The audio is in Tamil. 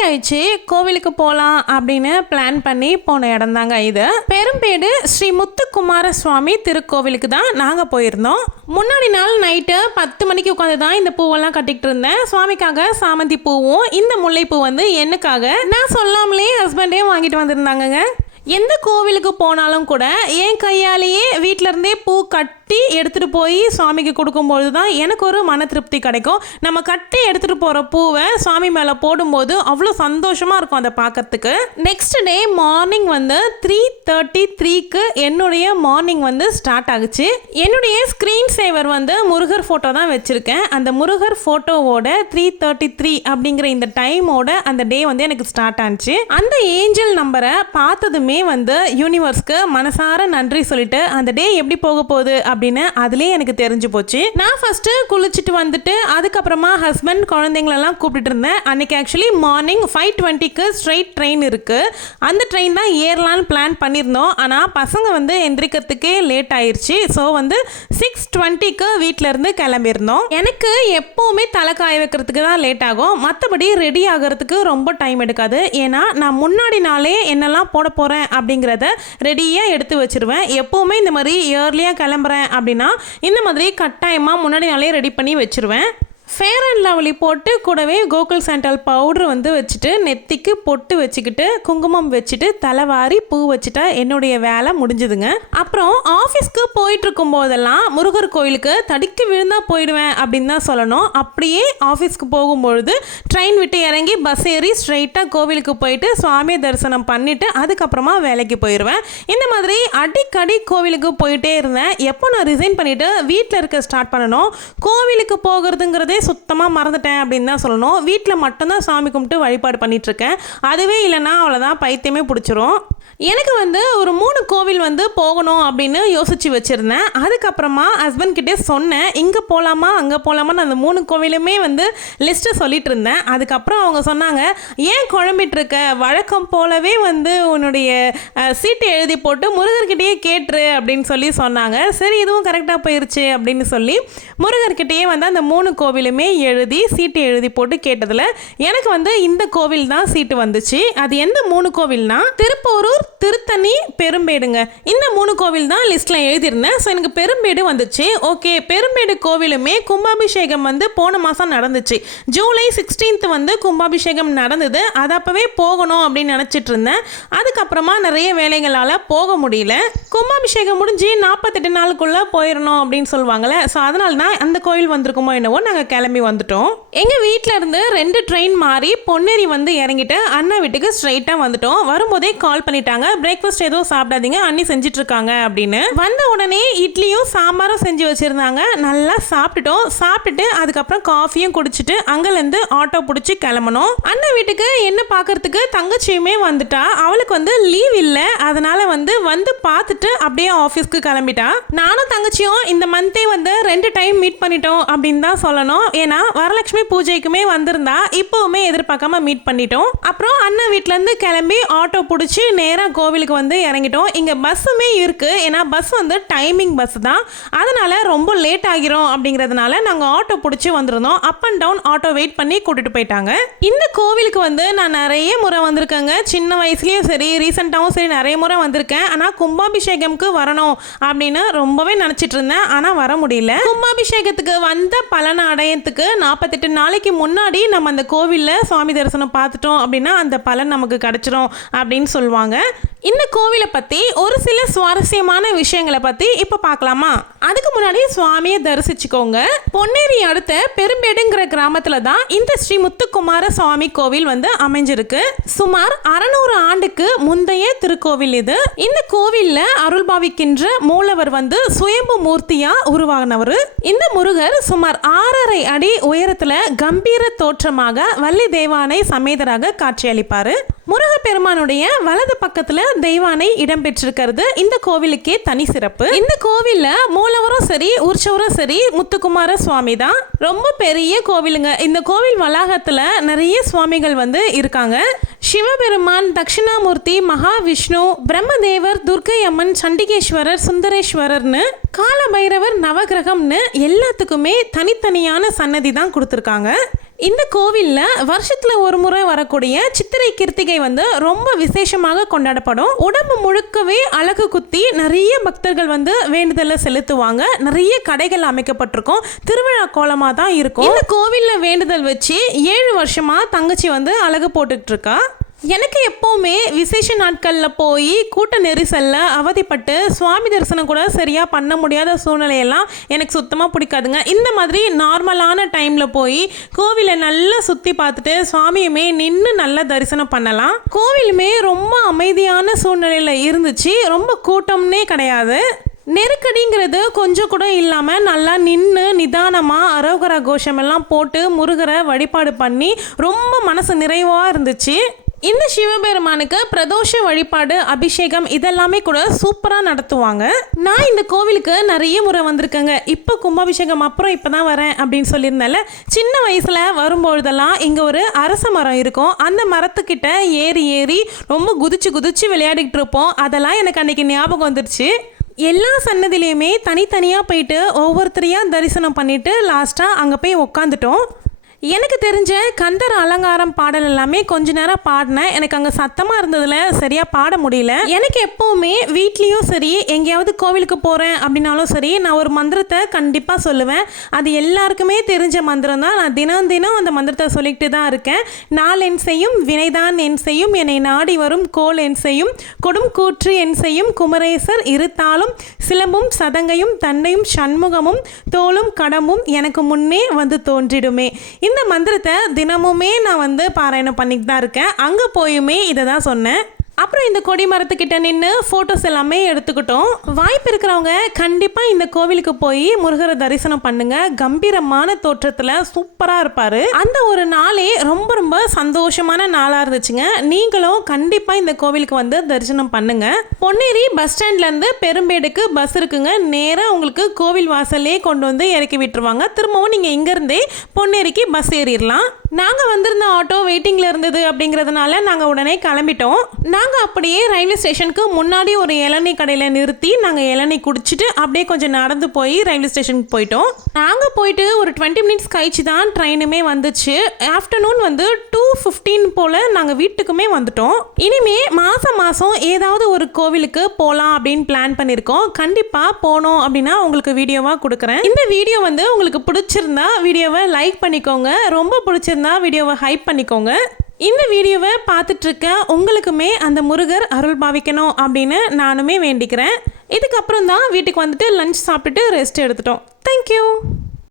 கழிச்சு கோவிலுக்கு போகலாம் அப்படின்னு பிளான் பண்ணி போன இடம் தாங்க இது. பெரும்பேடு ஸ்ரீ முத்துக்குமார சுவாமி திருக்கோவிலுக்கு தான் நாங்கள் போயிருந்தோம். முன்னாடி நாள் நைட்டு 10 மணிக்கு உட்காந்து தான் இந்த பூவெல்லாம் கட்டிக்கிட்டு இருந்தேன். சுவாமிக்காக சாமந்தி பூவும் இந்த முல்லைப்பூ வந்து என்னக்காக நான் சொல்லாமலே ஹஸ்பண்டே வாங்கிட்டு வந்திருந்தாங்கங்க. எந்த கோவிலுக்கு போனாலும் கூட என் கையாலேயே வீட்டில இருந்தே பூ கட்டி எடுத்துகிட்டு போய் சுவாமிக்கு கொடுக்கும்பொழுது தான் எனக்கு ஒரு மன திருப்தி கிடைக்கும். நம்ம கட்டி எடுத்துகிட்டு போகிற பூவை சுவாமி மேலே போடும்போது அவ்வளோ சந்தோஷமாக இருக்கும் அதை பார்க்கறதுக்கு. நெக்ஸ்ட் டே மார்னிங் வந்து 3:33க்கு என்னுடைய மார்னிங் வந்து ஸ்டார்ட் ஆகுச்சு. என்னுடைய ஸ்க்ரீன் சேவர் வந்து முருகர் ஃபோட்டோ தான் வச்சுருக்கேன். அந்த முருகர் ஃபோட்டோவோட 3:33 அப்படிங்கிற இந்த டைமோட அந்த டே வந்து எனக்கு ஸ்டார்ட் ஆச்சு. அந்த ஏஞ்சல் நம்பரை பார்த்ததுமே வந்து யூனிவர்ஸ்க்கு மனசார நன்றி சொல்லிட்டு அந்த டே எப்படி போக போகுது அப்படின்னு அதுலேயே எனக்கு தெரிஞ்சு போச்சு. நான் ஃபர்ஸ்ட் குளிச்சுட்டு வந்துட்டு அதுக்கப்புறமா ஹஸ்பண்ட் குழந்தைங்களெல்லாம் கூப்பிட்டு இருந்தேன். அன்னைக்கு ஆக்சுவலி மார்னிங் 5:20க்கு ஸ்ட்ரெயிட் ட்ரெயின் இருக்கு. அந்த ட்ரெயின் தான் ஏறலான்னு பிளான் பண்ணியிருந்தோம். ஆனால் பசங்க வந்து எந்திரிக்கிறதுக்கே லேட் ஆயிடுச்சு. ஸோ வந்து 6:20க்கு வீட்டில இருந்து கிளம்பியிருந்தோம். எனக்கு எப்பவுமே தலை காய வைக்கிறதுக்கு தான் லேட் ஆகும். மற்றபடி ரெடி ஆகிறதுக்கு ரொம்ப டைம் எடுக்காது. ஏன்னா நான் முன்னாடி நாளே என்னெல்லாம் போட போகிறேன் அப்படிங்கிறத ரெடியாக எடுத்து வச்சிருவேன். எப்போவுமே இந்த மாதிரி இயர்லியாக கிளம்புறேன் அப்படின்னா இந்த மாதிரி கட்டாயமாக முன்னாடி நாளே ரெடி பண்ணி வச்சிருவேன். ஃபேர் அண்ட் லவ்லி போட்டு கூடவே கோகுல் சாண்டல் பவுடர் வந்து வச்சுட்டு நெத்திக்கு பொட்டு வச்சுக்கிட்டு குங்குமம் வச்சுட்டு தலைவாரி பூ வச்சுட்டா என்னுடைய வேலை முடிஞ்சுதுங்க. அப்புறம் ஆஃபீஸ்க்கு போயிட்டு இருக்கும் போதெல்லாம் முருகர் கோயிலுக்கு தடிக்கு விழுந்தா போயிடுவேன் அப்படின்னு தான் சொல்லணும். அப்படியே ஆஃபீஸ்க்கு போகும்பொழுது ட்ரெயின் விட்டு இறங்கி பஸ் ஏறி ஸ்ட்ரைட்டாக கோவிலுக்கு போயிட்டு சுவாமி தரிசனம் பண்ணிட்டு அதுக்கப்புறமா வேலைக்கு போயிடுவேன். இந்த மாதிரி அடிக்கடி கோவிலுக்கு போயிட்டே இருந்தேன். எப்போ நான் ரிசைன் பண்ணிட்டு வீட்டில் இருக்க ஸ்டார்ட் பண்ணணும், கோவிலுக்கு போகிறதுங்கிறதே சுத்தமாக மறந்துட்டேன் அப்படின்னு தான் சொல்லணும். வீட்டில் மட்டும்தான் சாமி கும்பிட்டு வழிபாடு பண்ணிட்டு இருக்கேன். அதுவே இல்லைன்னா அவ்வளோதான் பைத்தியமே பிடிச்சிரும். எனக்கு வந்து ஒரு 3 கோவில் வந்து போகணும் அப்படின்னு யோசிச்சு வச்சுருந்தேன். அதுக்கப்புறமா ஹஸ்பண்ட் கிட்டே சொன்னேன், இங்கே போகலாமா அங்கே போகலாமா. நான் அந்த 3 கோவிலுமே வந்து லிஸ்ட்டை சொல்லிட்டு இருந்தேன். அதுக்கப்புறம் அவங்க சொன்னாங்க, ஏன் குழம்பிட்டு இருக்க, வழக்கம் போலவே வந்து உன்னுடைய சீட்டை எழுதி போட்டு முருகர்கிட்டயே கேட்டுரு அப்படின்னு சொல்லி சொன்னாங்க. சரி இதுவும் கரெக்டாக போயிடுச்சு அப்படின்னு சொல்லி முருகர்கிட்டயே வந்து அந்த 3 கோவிலுமே எழுதி சீட்டை எழுதி போட்டு கேட்டதில் எனக்கு வந்து இந்த கோவில் தான் சீட்டு வந்துச்சு. அது எந்த 3 கோவில்னா திருப்போரூர், திருத்தணி, பெரும்பேடுங்க. இந்த 3 கோவில் தான் லிஸ்ட்டில் எழுதியிருந்தேன். ஸோ எனக்கு பெரும்பேடு வந்துச்சு. ஓகே, பெரும்பேடு கோவிலுமே கும்பாபிஷேகம் வந்து போன மாதம் நடந்துச்சு. ஜூலை 16th வந்து கும்பாபிஷேகம் நடந்தது. அது அப்போவே போகணும் அப்படின்னு நினச்சிட்டு இருந்தேன். அதுக்கப்புறமா நிறைய வேலைகளால் போக முடியல. கும்பாபிஷேகம் முடிஞ்சு 48 நாளுக்குள்ளே போயிடணும் அப்படின்னு சொல்லுவாங்கள்ல. ஸோ அதனால தான் அந்த கோவில் வந்திருக்குமோ என்னவோ நாங்கள் கிளம்பி வந்துட்டோம். எங்கள் வீட்டில் இருந்து 2 ட்ரெயின் மாறி பொன்னேரி வந்து இறங்கிட்டு அண்ணா வீட்டுக்கு ஸ்ட்ரைட்டாக வந்துட்டோம். வரும்போதே கால் பண்ணிட்டாங்க, பிரேக்ஃபாஸ்ட் எதுவும் சாப்பிடாதீங்க, அண்ணி செஞ்சுட்டு இருக்காங்க அப்படின்னு. வந்த உடனே இட்லியும் சாம்பாரும் செஞ்சு வச்சிருந்தாங்க. நல்லா சாப்பிட்டுட்டோம். சாப்பிட்டுட்டு அதுக்கப்புறம் காஃபியும் குடிச்சிட்டு அங்கிருந்து ஆட்டோ பிடிச்சி கிளம்பணும். அண்ணன் வீட்டுக்கு என்ன பார்க்கறதுக்கு தங்கச்சியுமே வந்துட்டா. அவளுக்கு வந்து லீவ் இல்லை, அதனால வந்து பார்த்துட்டு அப்படியே ஆஃபீஸ்க்கு கிளம்பிட்டா. நானும் தங்கச்சியும் இந்த மந்தே வந்து 2 டைம் மீட் பண்ணிட்டோம் அப்படின்னு தான் சொல்லணும். ஏன்னா வரலட்சுமி பூஜைக்குமே வந்திருந்தா, இப்போவுமே எதிர்பார்க்காம மீட் பண்ணிட்டோம். அப்புறம் அண்ணன் வீட்டிலேருந்து கிளம்பி ஆட்டோ பிடிச்சி நேராக கோவிலுக்கு வந்து இறங்கிட்டோம். இங்கே பஸ்ஸுமே இருக்குது. ஏன்னா பஸ் வந்து டைமிங் பஸ் தான், அதனால் ரொம்ப லேட் ஆகிரும் அப்படிங்கிறதுனால நாங்கள் ஆட்டோ பிடிச்சி வந்திருந்தோம். Up and down auto wait பண்ணி கூட்டிகிட்டு போயிட்டாங்க. இந்த கோவிலுக்கு வந்து நான் நிறைய முறை வந்திருக்கேங்க. சின்ன வயசுலேயும் சரி, ரீசெண்டாகவும் சரி நிறைய முறை வந்திருக்கேன். ஆனால் கும்பாபிஷேகம்க்கு வரணும் அப்படின்னு ரொம்பவே நினச்சிட்டு இருந்தேன். ஆனால் வர முடியல. கும்பாபிஷேகத்துக்கு வந்த பலனை அடையத்துக்கு 48 நாளைக்கு முன்னாடி நம்ம அந்த கோவிலில் சுவாமி தரிசனம் பார்த்துட்டோம் அப்படின்னா அந்த பலன் நமக்கு கிடைச்சிரும் அப்படின்னு சொல்லுவாங்க. இந்த கோவிலை பற்றி ஒரு சில சுவாரஸ்யமான விஷயங்களை பற்றி இப்போ பார்க்கலாமா? அதுக்கு முன்னாடி சுவாமியை தரிசிச்சுக்கோங்க. பொன்னேரி அடுத்த பெரும்பேடுங்கிற கிராமத்தில் தான் இந்த ஸ்ரீ முத்துக்குமார சுவாமி கோவில் வந்து அமைஞ்சிருக்கு. சுமார் 600 ஆண்டுக்கு முந்தைய திருக்கோவில் இது. இந்த கோவில்ல அருள்பாவிக்கின்ற மூலவர் வந்து சுயம்பு மூர்த்தியா உருவானவர். இந்த முருகர் சுமார் 6.5 அடி உயரத்துல கம்பீர தோற்றமாக வள்ளி தெய்வானை சமேதராக காட்சியளிப்பாரு. முருகப்பெருமானுடைய வலது பக்கத்துல தெய்வானை இடம்பெற்றிருக்கிறது இந்த கோவிலுக்கே தனி சிறப்பு. இந்த கோவில்ல மூலவரும் சரி உற்சவரும் சரி முத்துக்குமார சுவாமி தான். ரொம்ப பெரிய கோவிலுங்க. இந்த கோவில் வளாகத்துல நிறைய சுவாமிகள் வந்து இருக்காங்க. சிவபெருமான், தட்சிணாமூர்த்தி, மகாவிஷ்ணு, பிரம்மதேவர், துர்க்கை அம்மன், சண்டிகேஸ்வரர், சுந்தரேஸ்வரர்னு, காலபைரவர், நவகிரகம்னு எல்லாத்துக்குமே தனித்தனியான சன்னதி தான் கொடுத்துருக்காங்க. இந்த கோவிலில் வருஷத்தில் ஒரு முறை வரக்கூடிய சித்திரை கிருத்திகை வந்து ரொம்ப விசேஷமாக கொண்டாடப்படும். உடம்பு முழுக்கவே அழகு குத்தி நிறைய பக்தர்கள் வந்து வேண்டுதலை செலுத்துவாங்க. நிறைய கடைகள் அமைக்கப்பட்டிருக்கும். திருவிழா கோலமாக தான் இருக்கும். இந்த கோவிலில் வேண்டுதல் வச்சு 7 வருஷமா தங்கச்சி வந்து அழகு போட்டுக்கிட்டு இருக்கா. எனக்கு எப்போவுமே விசேஷ நாட்களில் போய் கூட்ட நெரிசலில் அவதிப்பட்டு சுவாமி தரிசனம் கூட சரியாக பண்ண முடியாத சூழ்நிலையெல்லாம் எனக்கு சுத்தமாக பிடிக்காதுங்க. இந்த மாதிரி நார்மலான டைமில் போய் கோவிலை நல்லா சுற்றி பார்த்துட்டு சுவாமியுமே நின்று நல்லா தரிசனம் பண்ணலாம். கோவிலுமே ரொம்ப அமைதியான சூழ்நிலையில் இருந்துச்சு. ரொம்ப கூட்டம்னே கிடையாது. நெருக்கடிங்கிறது கொஞ்சம் கூட இல்லாமல் நல்லா நின்று நிதானமாக அரோகரா கோஷமெல்லாம் போட்டு முருகரை வழிபாடு பண்ணி ரொம்ப மனசு நிறைவாக இருந்துச்சு. இந்த சிவபெருமானுக்கு பிரதோஷ வழிபாடு, அபிஷேகம் இதெல்லாமே கூட சூப்பராக நடத்துவாங்க. நான் இந்த கோவிலுக்கு நிறைய முறை வந்திருக்கேங்க. இப்போ கும்பாபிஷேகம் அப்புறம் இப்போ தான் வரேன் அப்படின்னு சொல்லியிருந்தேன்ல. சின்ன வயசில் வரும்பொழுதெல்லாம் இங்கே ஒரு அரச மரம் இருக்கும். அந்த மரத்துக்கிட்ட ஏறி ரொம்ப குதிச்சு விளையாடிக்கிட்டு இருப்போம். அதெல்லாம் எனக்கு அன்றைக்கி ஞாபகம் வந்துருச்சு. எல்லா சன்னதிலையுமே தனித்தனியாக போயிட்டு ஒவ்வொருத்தரையாக தரிசனம் பண்ணிவிட்டு லாஸ்ட்டாக அங்கே போய் உக்காந்துட்டோம். எனக்கு தெரிஞ்ச கந்தர் அலங்காரம் பாடல் எல்லாமே கொஞ்ச நேரம் பாடினேன். எனக்கு அங்கே சத்தமாக இருந்ததில் சரியாக பாட முடியல. எனக்கு எப்போவுமே வீட்லேயும் சரி எங்கேயாவது கோவிலுக்கு போகிறேன் அப்படின்னாலும் சரி நான் ஒரு மந்திரத்தை கண்டிப்பாக சொல்லுவேன். அது எல்லாருக்குமே தெரிஞ்ச மந்திரம் தான். நான் தினம் அந்த மந்திரத்தை சொல்லிக்கிட்டு தான் இருக்கேன். நாள் என் செய்யும் வினைதான் என் செய்யும் என்னை நாடி வரும் கோல் என் செய்யும் கொடும் கூற்று என் செய்யும் குமரேசர் இருத்தாலும் சிலம்பும் சதங்கையும் தன்னையும் சண்முகமும் தோளும் கடமும் எனக்கு முன்னே வந்து தோன்றிடுமே. இந்த மந்திரத்தை தினமுமே நான் வந்து பாராயணம் பண்ணிட்டு தான் இருக்கேன். அங்கே போயுமே இதை தான் சொன்னேன். அப்புறம் இந்த கொடி மரத்துக்கிட்ட நின்று ஃபோட்டோஸ் எல்லாமே எடுத்துக்கிட்டோம். வாய்ப்பு இருக்கிறவங்க கண்டிப்பாக இந்த கோவிலுக்கு போய் முருகரை தரிசனம் பண்ணுங்க. கம்பீரமான தோற்றத்தில் சூப்பராக இருப்பார். அந்த ஒரு நாளே ரொம்ப சந்தோஷமான நாளாக இருந்துச்சுங்க. நீங்களும் கண்டிப்பாக இந்த கோவிலுக்கு வந்து தரிசனம் பண்ணுங்க. பொன்னேரி பஸ் ஸ்டாண்ட்லேருந்து பெரும்பேடுக்கு பஸ் இருக்குங்க. நேராக உங்களுக்கு கோவில் வாசல்லே கொண்டு வந்து இறக்கி விட்டுருவாங்க. திரும்பவும் நீங்கள் இங்கேருந்தே பொன்னேரிக்கு பஸ் ஏறிடலாம். நாங்கள் வந்திருந்த ஆட்டோ வெயிட்டிங்கில் இருந்தது அப்படிங்கிறதுனால நாங்கள் உடனே கிளம்பிட்டோம். நாங்கள் அப்படியே ரயில்வே ஸ்டேஷனுக்கு முன்னாடி ஒரு இளநீ கடையில் நிறுத்தி நாங்கள் இளநீ குடிச்சிட்டு அப்படியே கொஞ்சம் நடந்து போய் ரயில்வே ஸ்டேஷனுக்கு போயிட்டோம். நாங்கள் போயிட்டு ஒரு 20 மினிட்ஸ் கழிச்சு தான் ட்ரெயினுமே வந்துச்சு. ஆஃப்டர்நூன் வந்து 2:15 போல் நாங்கள் வீட்டுக்குமே வந்துட்டோம். இனிமே மாதம் ஏதாவது ஒரு கோவிலுக்கு போகலாம் அப்படின்னு பிளான் பண்ணியிருக்கோம். கண்டிப்பாக போனோம் அப்படின்னா உங்களுக்கு வீடியோவாக கொடுக்குறேன். இந்த வீடியோ வந்து உங்களுக்கு பிடிச்சிருந்தா வீடியோவை லைக் பண்ணிக்கோங்க. ரொம்ப பிடிச்சிருந்தா வீடியோவை ஹைப் பண்ணிக்கோங்க. இந்த வீடியோவை பார்த்துட்ருக்க உங்களுக்குமே அந்த முருகர் அருள் பாவிக்கணும் அப்படின்னு நானுமே வேண்டிக்கிறேன். இதுக்கப்புறம் தான் வீட்டுக்கு வந்துட்டு லஞ்ச் சாப்பிட்டுட்டு ரெஸ்ட் எடுத்துட்டோம். தேங்க்யூ.